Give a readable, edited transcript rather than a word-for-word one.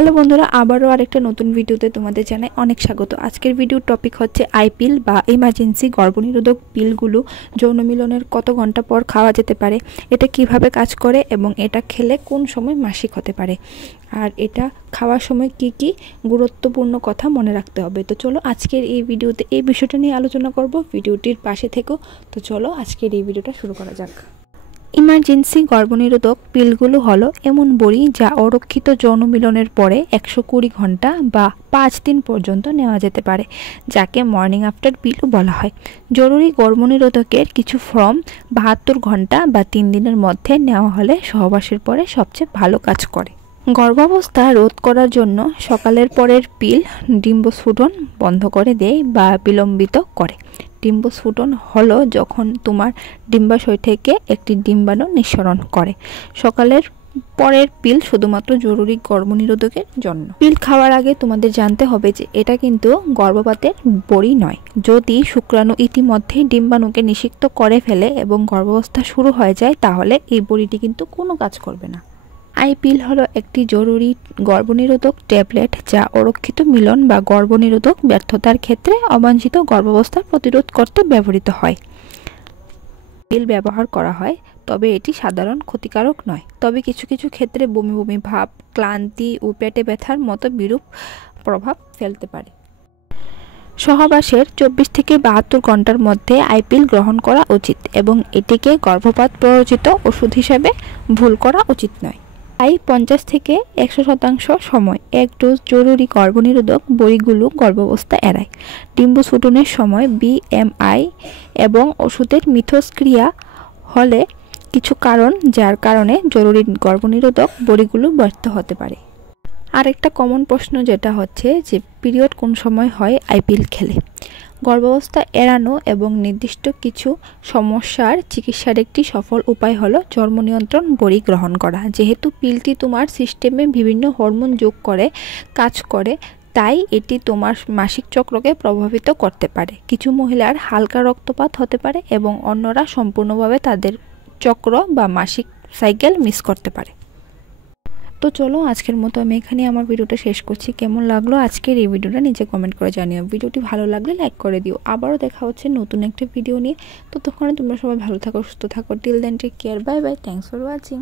Hello বন্ধুরা, আবারও আরেকটা নতুন ভিডিওতে তোমাদের জানাই অনেক স্বাগত। আজকের ভিডিওর টপিক হচ্ছে আই পিল বা ইমার্জেন্সি গর্ভনিরোধক পিলগুলো যৌন মিলনের কত ঘন্টা পর খাওয়া যেতে পারে, এটা কিভাবে কাজ করে এবং এটা খেলে কোন সময় মাসিক হতে পারে, আর এটা খাওয়ার সময় কি কি গুরুত্বপূর্ণ কথা মনে রাখতে হবে। তো চলো আজকের এই ভিডিওতে এই বিষয়টা নিয়ে আলোচনা করব। ভিডিওটির পাশে থেকো। তো চলো আজকের এই ভিডিওটা শুরু করা যাক। ইমার্জেন্সি গর্ভনিরোধক পিলগুলো হলো এমন বড়ি যা অরক্ষিত যৌন মিলনের পরে 120 ঘন্টা বা 5 দিন পর্যন্ত নেওয়া যেতে পারে, যাকে মর্নিং আফটার পিলও বলা হয়। জরুরি গর্ভনিরোধকের কিছু ফর্ম 72 ঘন্টা বা 3 দিনের মধ্যে নেওয়া হলে সহবাসের পরে সবচেয়ে ভালো কাজ করে। গর্ভাবস্থা রোধ করার জন্য সকালের পরের পিল ডিম্বস্ফুটন বন্ধ করে দেয় বা বিলম্বিত করে। ডিম্বস্ফুটন হলো যখন তোমার ডিম্বাশয় থেকে একটি ডিম্বাণু নিঃসরণ করে। সকালের পরের পিল শুধুমাত্র জরুরি গর্ভনিরোধকের জন্য। পিল খাওয়ার আগে তোমাদের জানতে হবে যে এটা কিন্তু গর্ভপাতের বড়ি নয়। যদি শুক্রাণু ইতিমধ্যেই ডিম্বাণুকে নিষিক্ত করে ফেলে এবং গর্ভাবস্থা শুরু হয়ে যায়, তাহলে এই বড়িটি কিন্তু কোনো কাজ করবে না। আই পিল হলো একটি জরুরি গর্ভনিরোধক ট্যাবলেট যা অরক্ষিত মিলন বা গর্ভনিরোধক ব্যর্থতার ক্ষেত্রে অবাঞ্ছিত গর্ভাবস্থা প্রতিরোধ করতে ব্যবহৃত হয়। পিল ব্যবহার করা হয়, তবে এটি সাধারণ ক্ষতিকারক নয়। তবে কিছু কিছু ক্ষেত্রে বমি বমি ভাব, ক্লান্তি ও পেটে ব্যথার মতো বিরূপ প্রভাব ফেলতে পারে। সহবাসের 24 থেকে 72 ঘন্টার মধ্যে আইপিল গ্রহণ করা উচিত এবং এটিকে গর্ভপাত প্ররোচিত ওষুধ হিসেবে ভুল করা উচিত নয়। তাই 50 থেকে 100% সময় এক ডোজ জরুরি গর্ভনিরোধক বড়িগুলো গর্ভাবস্থা এড়ায়। ডিম্বস্ফুটনের সময় বিএমআই এবং ওষুধের মিথস্ক্রিয়া হলে কিছু কারণ যার কারণে জরুরি গর্ভনিরোধক বড়িগুলো ব্যর্থ হতে পারে। আরেকটা কমন প্রশ্ন যেটা হচ্ছে যে পিরিয়ড কোন সময় হয় আইপিল খেলে। গর্ভাবস্থা এড়ানো এবং নির্দিষ্ট কিছু সমস্যার চিকিৎসার একটি সফল উপায় হলো জন্ম নিয়ন্ত্রণ বড়ি গ্রহণ করা। যেহেতু পিলটি তোমার সিস্টেমে বিভিন্ন হরমোন যোগ করে কাজ করে, তাই এটি তোমার মাসিক চক্রকে প্রভাবিত করতে পারে। কিছু মহিলার হালকা রক্তপাত হতে পারে এবং অন্যরা সম্পূর্ণভাবে তাদের চক্র বা মাসিক সাইকেল মিস করতে পারে। তো চলো আজকের মতো আমি এখানে আমার ভিডিওটা শেষ করছি। কেমন লাগলো আজকের এই ভিডিওটা নিচে কমেন্ট করে জানিও। ভিডিওটি ভালো লাগলে লাইক করে দিও। আবারও দেখা হচ্ছে নতুন একটা ভিডিও নিয়ে। ততক্ষণে তোমরা সবাই ভালো থাকো, সুস্থ থাকো। Till then take care, bye bye, thanks for watching.